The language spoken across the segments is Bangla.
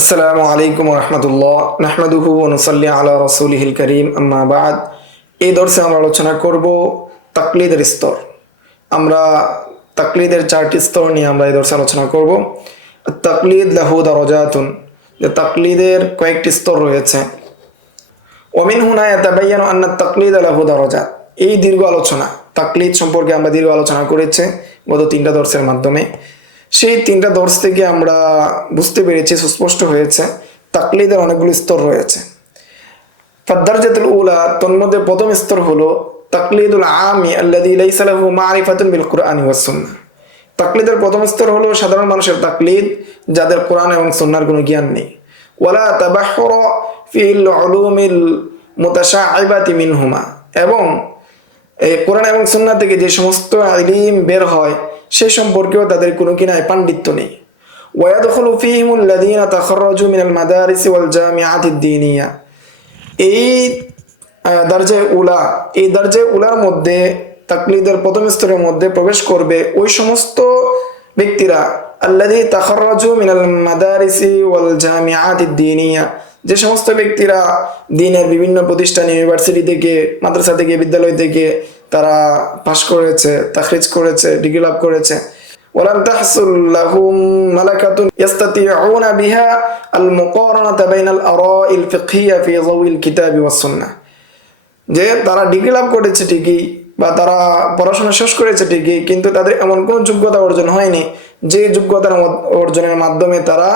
আসসালামু আলাইকুম রহমতুল্লাহ নাহমাদুহু ওয়া নুসাল্লি আলা রাসূলিহিল কারীম আম্মা বাদ। এই দর্শে আমরা আলোচনা করব তাকলিদের স্তর। আমরা তাকলিদের চারটি স্তর নিয়ে আমরা এই দর্শে আলোচনা করব। তাকলিদ লাহু দারাজাতুন, যে তাকলিদের কয়েকটি স্তর রয়েছে। ওমিন হুনা ইয়াতাবায়ানু আন্না তাকলিদ লাহু দারাজাত। এই দীর্ঘ আলোচনা তাকলিদ সম্পর্কে আমরা দীর্ঘ আলোচনা করেছি গত তিনটা দর্শের মাধ্যমে। সেই তিনটা দর্শ থেকে আমরা বুঝতে পেরেছি, সুস্পষ্ট হয়েছে তাকলিদের অনেকগুলো স্তর রয়েছে। ফাদ্দারজাতুল উলা, তন্মধ্যে প্রথম স্তর হলো তাকলিদুল আমি আল্লাযী লাইসা লাহু মারিফাতুন বিল কুরআনি ওয়াস সুন্নাহ। তাকলিদের প্রথম স্তর হলো সাধারণ মানুষের তাকলিদ, যাদের কোরআন এবং সুন্নাহর কোনো জ্ঞান নেই। ওয়ালা তাবাহুরা ফিল উলুমিল মুতাশাইবাতি মিনহুমা, এবং এই কোরআন এবং সুন্নাহ থেকে যে সমস্ত ইলম বের হয় সে সম্পর্কেও তাদের কোনো কিনায় পাণ্ডিত্য নেই। ওয়ায়াদখুলু ফীহিমুল লাযীনা তাখাররাজু মিনাল মাদারিসি ওয়াল জামিআতিদ দীনিয়া। এই দরজে উলার মধ্যে, তাকলিদের প্রথম স্তরের মধ্যে প্রবেশ করবে ওই সমস্ত ব্যক্তিরা আল্লাযী তাখাররাজু মিনাল মাদারিসি ওয়াল জামিআতিদ দীনিয়া, যে সমস্ত ব্যক্তিরা দ্বীনের বিভিন্ন প্রতিষ্ঠান, ইউনিভার্সিটি থেকে, মাদ্রাসা থেকে, বিদ্যালয় থেকে তারা পাশ করেছে, তাখরিজ করেছে, ডিগ্রি লাভ করেছে। ওয়ালাম তাহসুল লাহুম মালাকাতুন ইস্তাতিউনা বিহা আল মুকারানাতা বাইনাল আরাইল ফিকহিয়া ফি যাওয়িল কিতাবি ওয়াস সুন্নাহ। যে তারা ডিগ্রি লাভ করেছে ঠিকই, বা তারা পড়াশোনা শেষ করেছে ঠিকই, কিন্তু তাদের এমন কোনো যোগ্যতা অর্জন হয়নি যে যোগ্যতার অর্জনের মাধ্যমে তারা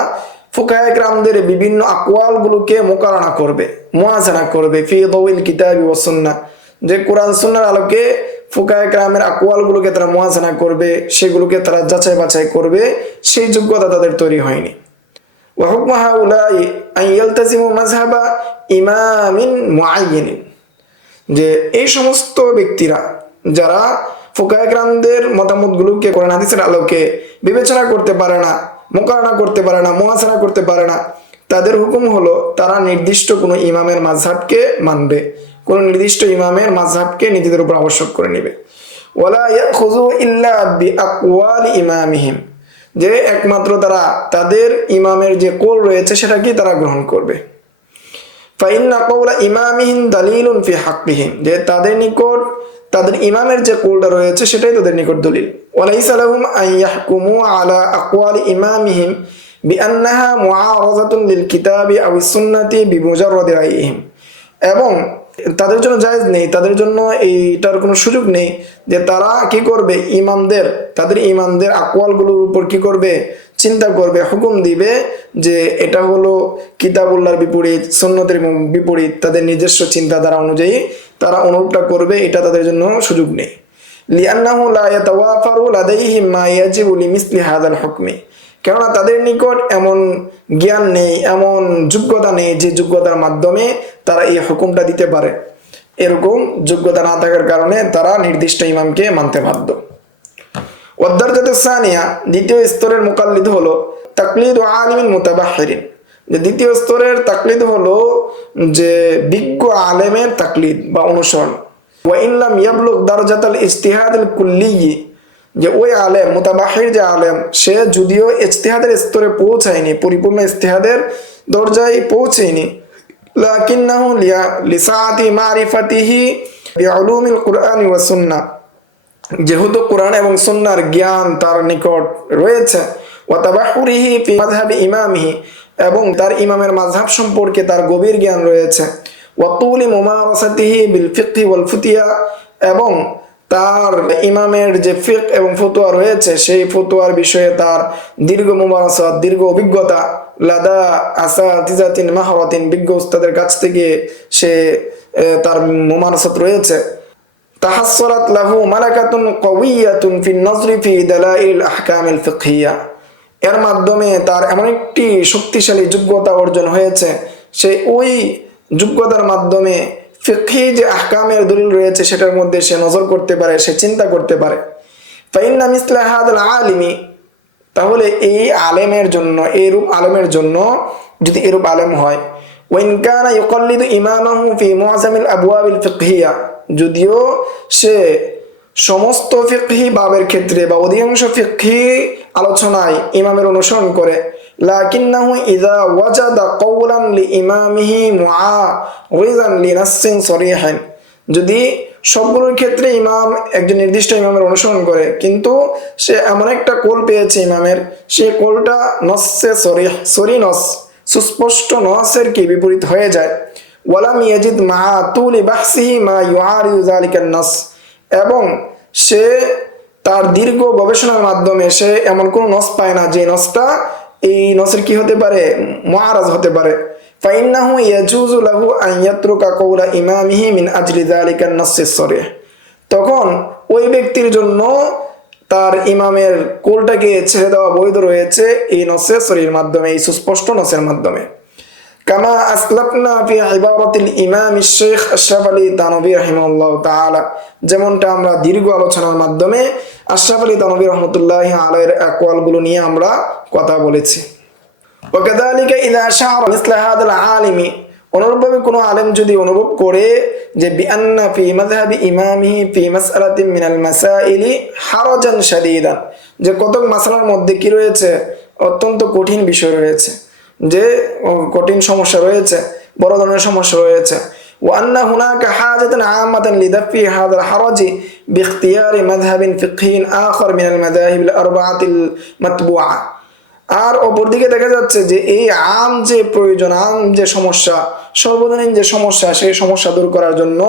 ফুকায়ে কেরামদের বিভিন্ন আকওয়ালগুলোকে মোকারানা করবে, মুয়াজানা করবে ফি যাওয়িল কিতাবি ওয়াস সুন্নাহ। যে কোরআন সুন্নাহর আলোকে ফুকায়ে কেরামের আকওয়ালগুলোকে তারা মুয়াজানা করবে, সেগুলোকে তারা যাচাই বাছাই করবে, সেই যোগ্যতা তাদের তৈরি হয়নি। ওয়া হুকমু হাউলাই আন ইয়ালতাজিমু মাযহাবা ইমামিন মুআয়্যানিন, যে এই সমস্ত ব্যক্তিরা যারা ফুকায়ে কেরামদের মতামতগুলোকে কোরআন হাদিসের আলোকে বিবেচনা করতে পারে না, মোকারানা করতে পারে না, মুয়াজানা করতে পারে না, তাদের হুকুম হলো তারা নির্দিষ্ট কোনো ইমামের মাযহাবকে মানবে, কোনো নির্দিষ্ট ইমামের মাযহাবকে নিজেদের উপর আবশ্যক করে নেবে। ওয়ালা ইয়াখুযু ইল্লা বিআকওয়ালি ইমামিহিম, যে একমাত্র তারা তাদের ইমামের যে কওল রয়েছে সেটাকেই তারা গ্রহণ করবে। ফাইন্না কওলা ইমামিহিম দালিলুন ফি হাক্কিহিম, যে তাদের নিকট তাদের ইমামের যে কওলটা রয়েছে সেটাই তাদের নিকট দলিল। ওয়ালাইসা লাহুম আন ইয়াহকুমু আলা আকওয়ালি ইমামিহিম বিআন্নাহা মুআরাযাতুন লিল কিতাবি আও সুন্নাতি বিমুজাররাদি রাইহিম, এবং তাদের জন্য জায়েজ নেই, তাদের জন্য এইটার কোনো সুযোগ নেই যে তারা কি করবে, তাদের ইমামদের আকওয়ালগুলোর উপর কি করবে, চিন্তা করবে, হুকুম দিবে যে এটা হলো কিতাবুল্লাহর বিপরীত, সুন্নতের বিপরীত, তাদের নিজস্ব চিন্তাধারা অনুযায়ী তারা অনুরূপটা করবে, এটা তাদের জন্য সুযোগ নেই। লিআন্নাহু লা ইয়াতাওয়াফারু লাদাইহিম মা ইয়াজিবু লিমিসলি হাযাল হুকমি, কেননা তাদের নিকট এমন জ্ঞান নেই, এমন যোগ্যতা নেই যে যোগ্যতার মাধ্যমে তারা এই হুকুমটা দিতে পারে। এরকম যোগ্যতা না থাকার কারণে তারা নির্দিষ্ট ইমামকে মানতে বাধ্য। ওয়াদ-দারজাতুস সানিয়া, দ্বিতীয় স্তরের মুকাল্লিদ হলো তাকলিদু আলিমিন মুতাবাহহিরিন, যে দ্বিতীয় স্তরের তাকলিদ হলো যে বিজ্ঞ আলেমের তাকলিদ বা অনুসরণ। ওয়া ইন লাম ইয়াবলুগ দারজাতাল ইজতিহাদিল কুল্লিয়্যি, যে ওই আলেম, মুতাবাহির যে আলেম, সে যদিও ইজতিহাদের স্তরে পৌঁছায়নি, পরিপূর্ণ ইজতিহাদের দরজায় পৌঁছেনি, লাকিন্নাহু লিসাআতি মারিফাতিহি বিউলুমিল কুরআনি ওয়াস সুন্নাহ, যেহেতু কোরআন এবং সুন্নাহর জ্ঞান তার নিকট রয়েছে, ওয়া তাবাহুরিহি ফি মাযহাবি ইমামিহি, এবং তার ইমামের মাযহাব সম্পর্কে তার গভীর জ্ঞান রয়েছে, ওয়া তুলি মুমারাসাতিহি বিল ফিকহি ওয়াল ফুতিয়া, এবং তার ইমামের যে ফিকহ এবং ফতোয়া রয়েছে সেই ফতোয়ার বিষয়ে তার দীর্ঘ মুমারাসাত, দীর্ঘ অভিজ্ঞতা, লাদা আসাতিজাতিন মাহরাতিন, বিজ্ঞ উস্তাদের কাছ থেকে সে তার মুমারাসাত রয়েছে। তাহাসসালাত লাহু মালাকাতুন কাওয়িয়াতুন ফি নজরি ফি দালাইল আহকামিল ফিকহিয়া, এর মাধ্যমে তার এমন একটি শক্তিশালী যোগ্যতা অর্জন হয়েছে, সে ওই যোগ্যতার মাধ্যমে ফিকহি যে আহকামের দলিল রয়েছে সেটার মধ্যে সে নজর করতে পারে, সে চিন্তা করতে পারে। ফাইন্না মিসলা হাদাল আলিমি, তাহলে এই আলেমের জন্য, এইরূপ আলেমের জন্য যদি এরূপ আলেম হয়, ওয়াইন কানা ইউকাল্লিদু ইমামাহু ফি মুআযামিল আবওয়াবিল ফিকহিয়া, যদিও সে সমস্ত ফিকহি বাবের ক্ষেত্রে বা অধিকাংশ ফিকহি আলোচনায় ইমামের অনুসরণ করে, লাকিন্নাহু ইযা ওয়াজাদা কওলান লিইমামিহি মুআরিযান লিনাসসিন সরিহান, যদি সবগুলোর ক্ষেত্রে ইমাম একজন নির্দিষ্ট ইমামের অনুসরণ করে, কিন্তু সে এমন একটা কোল পেয়েছে ইমামের, সে কোলটা নসে সরিহ, সরি নস, সুস্পষ্ট নসের কি বিপরীত হয়ে যায়। ওয়ালাম ইয়াজিদ মা তুলি বাহসিহি মা ইউআরিযু যালিকান নস, এবং সে তার দীর্ঘ গবেষণার মাধ্যমে সে এমন কোন নস পায় না যে নসটা এই নসের কি হতে পারে, মুআরাজ হতে পারে। ফাইন্নাহু ইয়াজুজু লাহু আন ইয়াতরুকা কওলা ইমামিহি মিন আজলি যালিকান নসসিস সরিহ, তখন ওই ব্যক্তির জন্য তার ইমামের কোলটাকে ছেড়ে দেওয়া বৈধ রয়েছে এই নসে সরির মাধ্যমে, এই সুস্পষ্ট নসের মাধ্যমে। কামা আসলাফনা ফি ইবারাতিল ইমাম শেখ আশরাফ আলী তানভী রাহিমাহুল্লাহ তাআলা, যেমনটা আমরা দীর্ঘ আলোচনার মাধ্যমে আশরাফ আলী তানভী রাহমাতুল্লাহি আলাইহির আকওয়ালগুলো নিয়ে আমরা কথা বলেছি। ওয়াকাযালিকা ইযা শাআরা মিসলা হাদাল আলিমি, অনুরূপভাবে কোনো আলেম যদি অনুভব করে যে বিআন্না ফি মাযহাবি ইমামিহি ফি মাসআলাতিন মিনাল মাসাইলি হারাজান শাদীদান, যে কতক মাসআলার মধ্যে কি রয়েছে, অত্যন্ত কঠিন বিষয় রয়েছে, যে কঠিন সমস্যা রয়েছে, বড় ধরনের সমস্যা রয়েছে। ওয়া আন্না হুনাকা হাজাতান আম্মাতান লিদাফি হাযাল হারাজি বিইখতিয়ারি মাযহাবিন ফিকহিয়্যিন আখার মিনাল মাযাহিবিল আরবাআতিল মাতবুআ, আর অপরদিকে দেখা যাচ্ছে যে এই আম যে প্রয়োজন, আম যে সমস্যা, সর্বজনীন যে সমস্যা, সেই সমস্যা দূর করার জন্য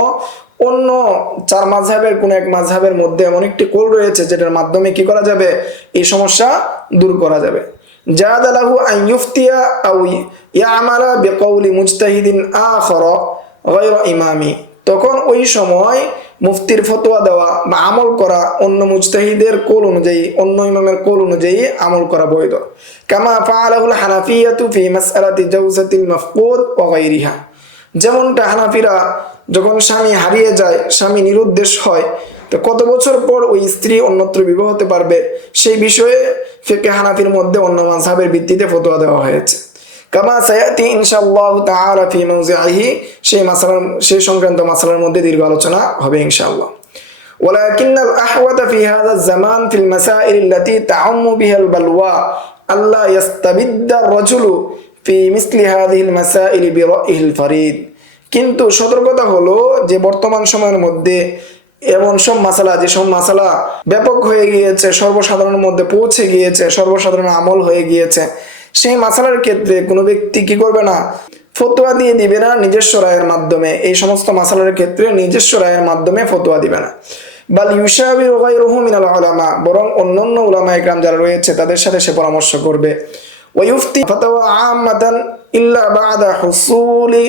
অন্য চার মাযহাবের কোন এক মাযহাবের মধ্যে এমন একটি কোল রয়েছে যেটার মাধ্যমে কি করা যাবে, এই সমস্যা দূর করা যাবে। জাযা লাহু আন ইফতিয়া আও ইয়ামালা বিকাউলি মুজতাহিদিন আখার গায়রা ইমামি, তখন ওই সময় মুফতির ফতোয়া দেওয়া বা আমল করা অন্য মুজতাহিদের কোল অনুযায়ী, অন্য ইমামের কোল অনুযায়ী আমল করা বৈধ। কামা ফাআলাহুল হানাফিয়াতু ফি মাসআলাতি জাওজাতিল মাফকুদ ওয়া গায়রিহা, যেমনটা হানাফিরা যখন স্বামী হারিয়ে যায়, স্বামী নিরুদ্দেশ হয়, তো কত বছর পর ওই স্ত্রী অন্যত্র বিবাহ হতে পারবে, সেই বিষয়ে ফিকহে হানাফির মধ্যে অন্য মাযহাবের ভিত্তিতে ফতোয়া দেওয়া হয়েছে। কামা সায়াতি ইনশাআল্লাহু তাআলা ফি মাওযিহি, সেই সংক্রান্ত মাসআলার মধ্যে দীর্ঘ আলোচনা হবে ইনশাআল্লাহ। ওয়ালাকিন্নাল আহওয়াতা ফি হাযা যামান ফিল মাসাইল আল্লাতী তাআম্মু বিহাল বালওয়া আল্লা ইস্তাবিদ্দা রাজুলু ফি মিসলি হাযিহিল মাসাইল বিরাইহিল ফরিদ, কিন্তু সতর্কতা হলো যে বর্তমান সময়ের মধ্যে এমন সব মাসালা, যে সব মাসালা ব্যাপক হয়ে গিয়েছে, সর্বসাধারণের মধ্যে পৌঁছে গিয়েছে, সর্বসাধারণ আমল হয়ে গিয়েছে, সেই মাসালার ক্ষেত্রে কোনো ব্যক্তি কি করবে না, ফতোয়া দিয়ে দিবে না নিজস্ব রায়ের মাধ্যমে, এই সমস্ত মাসালার ক্ষেত্রে নিজস্ব রায়ের মাধ্যমে ফতোয়া দিবে না। বাল ইউশাবিরু গায়রুহু মিনাল উলামা, বরং অন্যান্য উলামা ইকরাম যারা রয়েছে তাদের সাথে সে পরামর্শ করবে। ওয়া ইফতি ফাতাওয়া আম্মাতান ইল্লা বা'দা হুসুলি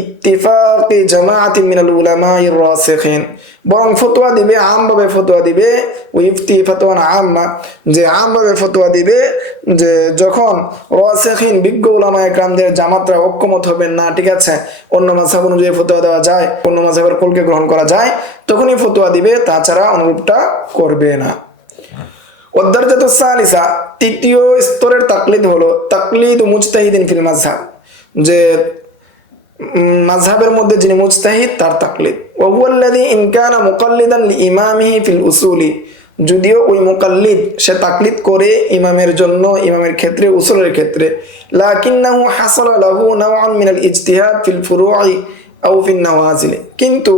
ইত্তিফাকি জামাআতি মিনাল উলামাইর রাসিখিন, বরং ফতোয়া দিবে, আমভাবে ফতোয়া দিবে, ইফতি ফাতওয়ান আম্মা, যে আমভাবে ফতোয়া দিবে যে যখন রাসিখিন বিজ্ঞ উলামায়ে কেরামদের জামাতরা ঐক্যমত হবেন না, ঠিক আছে, অন্য মাযহাব অনুযায়ী ফতোয়া দেওয়া যায়, অন্য মাযহাবের কলকে গ্রহণ করা যায়, তখনই ফতোয়া দিবে, তাছাড়া অনুরূপটা করবে না। ওয়াদ-দারজাতুস সালিসা, তৃতীয় স্তরের তাকলিদ হলো তাকলিদু মুজতাহিদিন ফিল মাযহাব, যে মাযহাবের মধ্যে যিনি মুজতাহিদ তার তাকলিদ। ওয়া হুয়াল্লাযী ইন কানা মুকাল্লিদান লিইমামিহি ফিল উসুলি, যদিও ওই মুকাল্লিদ সে তাকলিদ করে ইমামের জন্য, ইমামের ক্ষেত্রে, উসুলের ক্ষেত্রে, লাকিন্নাহু হাসালা লাহু নাওআন মিনাল ইজতিহাদ ফিল ফুরুই আও ফিন নাওয়াজিল, কিন্তু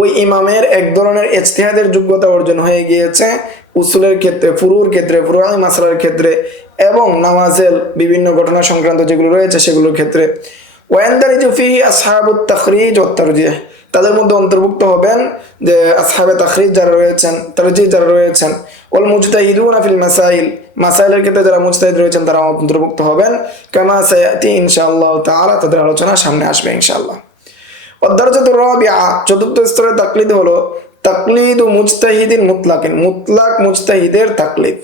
ওই ইমামের এক ধরনের ইজতিহাদের যোগ্যতা অর্জন হয়ে গিয়েছে উসুলের ক্ষেত্রে, ফুরুর ক্ষেত্রে, ফুরুই মাসআলার ক্ষেত্রে, এবং নামাজের বিভিন্ন ঘটনা সংক্রান্ত যেগুলো রয়েছে সেগুলোর ক্ষেত্রে। ওয়ান্দারিজু ফিহি আসহাবুত তাখরিজ ওয়াত তারজিহ, তাদের মধ্যে অন্তর্ভুক্ত হবেন যে আসহাবে তাখরিজ যারা রয়েছেন, তারজিহ যারা রয়েছেন। ওয়াল মুজতাহিদুনা ফিল মাসাইল, মাসাইলের ক্ষেত্রে যারা মুজতাহিদ রয়েছেন তারা অন্তর্ভুক্ত হবেন। কামা সায়াতি ইনশাআল্লাহ তাআলা, তাদের আলোচনা সামনে আসবে ইনশাআল্লাহ। ওয়াদ-দারজাতুর রাবিআ, চতুর্থ স্তরের তাকলিদ হলো তাকলিদু মুজতাহিদিন মুতলাকিন, মুতলাক মুজতাহিদের তাকলিদ।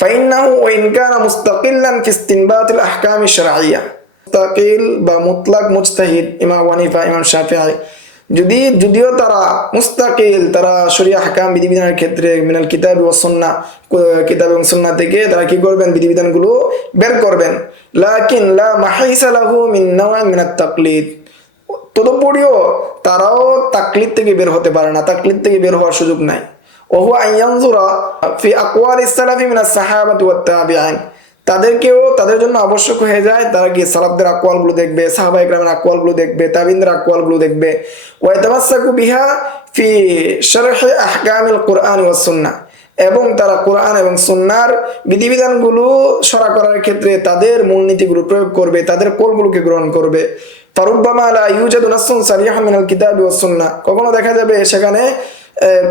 ফাইন্নাহু ওয়া ইন কানা মুস্তাকিল্লান ফি ইসতিনবাতিল আহকামিশ শারঈয়্যা, মুস্তাকিল বা মুতলাক মুজতাহিদ ইমাম আবু হানিফা, ইমাম শাফিঈ, যদিও তারা মুস্তাকিল, তারা শরীআ আহকাম বিধিবিধানের ক্ষেত্রে মিনাল কিতাব ওয়াস সুন্নাহ, কিতাব এবং সুন্নাহ থেকে তারা কি করবেন, বিধিবিধানগুলো বের করবেন। লাকিন লা মাহিসা লাহু মিন নাও'in মিনাত তাকলিদ, তদুপরিও তারাও তাকলিদ থেকে বের হতে পারে না, তাকলিদ থেকে বের হওয়ার সুযোগ নাই। ওয়া হুয়া আন ইয়ানজুরা ফি আকওয়ালিস সালাফি মিনাস সাহাবাতি ওয়াত তাবিঈন, তাদেরকেও তাদের জন্য আবশ্যক হয়ে যায় তারা কি সালাফদের আকওয়ালগুলো দেখবে, সাহাবা ইকরামের আকওয়ালগুলো দেখবে, তাবিনদের আকওয়ালগুলো দেখবে। ওয়া ইয়াতামাসসাকু বিহা ফি শারহি আহকামিল কুরআন ওয়াস সুন্নাহ, এবং তারা কোরআন এবং সুন্নাহর বিধিবিধানগুলো সরা করার ক্ষেত্রে তাদের মূলনীতিগুলো প্রয়োগ করবে, তাদের কলগুলোকে গ্রহণ করবে। ফারুব্বামা লা ইউজাদু নাসসুন সারিহান মিনাল কিতাবি ওয়াস সুন্নাহ, কখনো দেখা যাবে সেখানে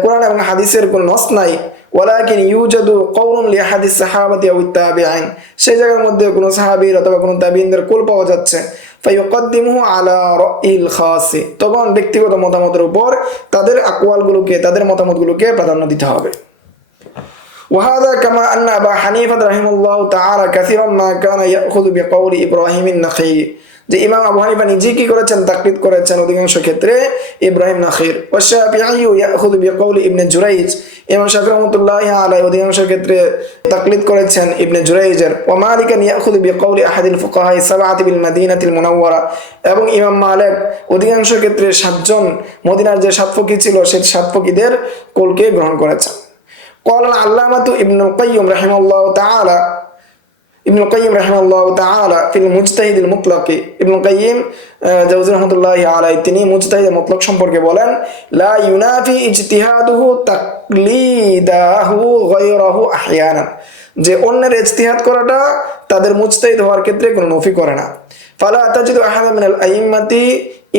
কোরআন এবং হাদিসের কোনো নস নাই, ওয়ালাকিন ইউজাদু কওলুন লিআহাদিস সাহাবাতি আও তাবিঈন, সেই জায়গার মধ্যে কোনো সাহাবীর অথবা কোনো তাবিঈনদের কোল পাওয়া যাচ্ছে। ফায়ুকদ্দিমুহু আলা রাইল খাসি, তখন ব্যক্তিগত মতামতের উপর তাদের আকওয়ালগুলোকে, তাদের মতামতগুলোকে প্রাধান্য দিতে হবে। وهذا كما أن أبا حنيفة رحمه الله تعالى كثيرا ما كان يأخذ بقول إبراهيم النخعي, যে ইমাম আবু হানিফা নিজে কি করেছেন, তাকলিদ করেছেন অধিকাংশ ক্ষেত্রে ইব্রাহিম নাখির। ওয়া শাফিঈ ইয়াখুযু বিকাউলি ইবনে জুরাইজ, ইমাম শাফিঈ রাহমাতুল্লাহি আলাইহি অধিকাংশ ক্ষেত্রে তাকলিদ করেছেন ইবনে জুরাইজের। ওয়া মালিকান ইয়াখুযু বিকাউলি আহাদিল ফুকাহাই সাবআতি বিল মাদিনাতিল মুনাওয়ারা, এবং ইমাম মালিক অধিকাংশ ক্ষেত্রে 7 জন মদিনার যে 7 ফকি ছিল সেই 7 ফকিদের কলকে গ্রহণ করেছেন। قال العلامة ابن القيم رحمه الله تعالى في المجتهد المطلق, ইবনুল কাইয়্যিম জাওযী রাহমাতুল্লাহি আলাইহি তিনি মুজতাহিদ মুতলাক সম্পর্কে বলেন, লা ইউনাফি ইজতিহাদুহু তাকলিদাহু গায়রাহু আহয়ানান, যে অন্যের ইজতিহাদ করাটা তাদের মুজতাহিদ হওয়ার ক্ষেত্রে কোনো নফি করে না। ফালা তাজিদু আহাদা মিনাল আইম্মাতি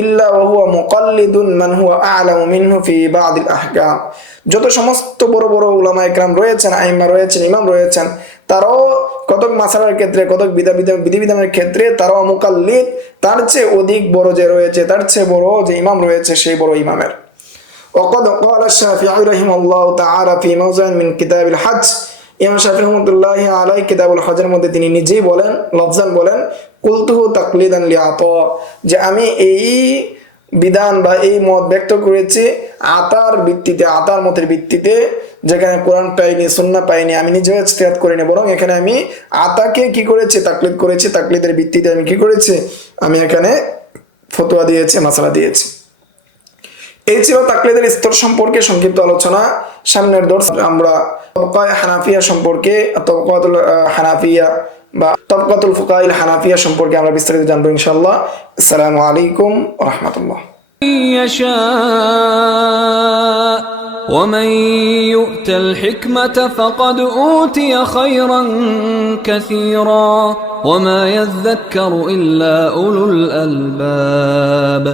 ইল্লা ওয়া হুয়া মুকাল্লিদুন মান হুয়া আ'লামু মিনহু ফি বা'দিল আহকাম, যত সমস্ত বড় বড় উলামা ইকরাম রয়েছেন, আইম্মা রয়েছেন, ইমাম রয়েছেন, তারাও কতক মাসালার ক্ষেত্রে, কতক বিধিবিধানের ক্ষেত্রে তারাও মুকাল্লিদ, তার চেয়ে অধিক বড় যে রয়েছে, তার চেয়ে বড় যে ইমাম রয়েছে সেই বড় ইমামের। ওয়াকাদ ক্বালা শাফিঈ রাহিমাহুল্লাহু তাআলা ফি মাওযি'in মিন কিতাবিল হজ, ইমাম শাফিঈ রাহমাতুল্লাহি আলাইহি কিতাবুল হজের মধ্যে তিনি নিজেই বলেন, লফজান বলেন, কুলতুহু তাকলিদান লিআতা, যে আমি এই বিধান বা এই মত ব্যক্ত করেছি আতার ভিত্তিতে, আতার মতের ভিত্তিতে, যেখানে কোরআন পাইনি, সুন্নাহ পাইনি, আমি নিজেও ইজতিহাদ করিনি, বরং এখানে আমি আতাকে কি করেছি, তাকলিদ করেছি, তাকলিদের ভিত্তিতে আমি কি করেছি, আমি এখানে ফতোয়া দিয়েছি, মাসালা দিয়েছি। এই ছিল তাকলিদের স্তর সম্পর্কে সংক্ষিপ্ত আলোচনা। সামনের দর্স আমরা তবকায়ে হানাফিয়া সম্পর্কে, তবকাতুল হানাফিয়া বা তবকাতুল ফুকাহাইল হানাফিয়া সম্পর্কে আমরা বিস্তারিত জানবো ইনশাআল্লাহ। আসসালামু আলাইকুম ওয়া রাহমাতুল্লাহ। ومن يؤت الحكمة فقد أوتي خيرا كثيرا وما يذكر إلا أولو الألباب.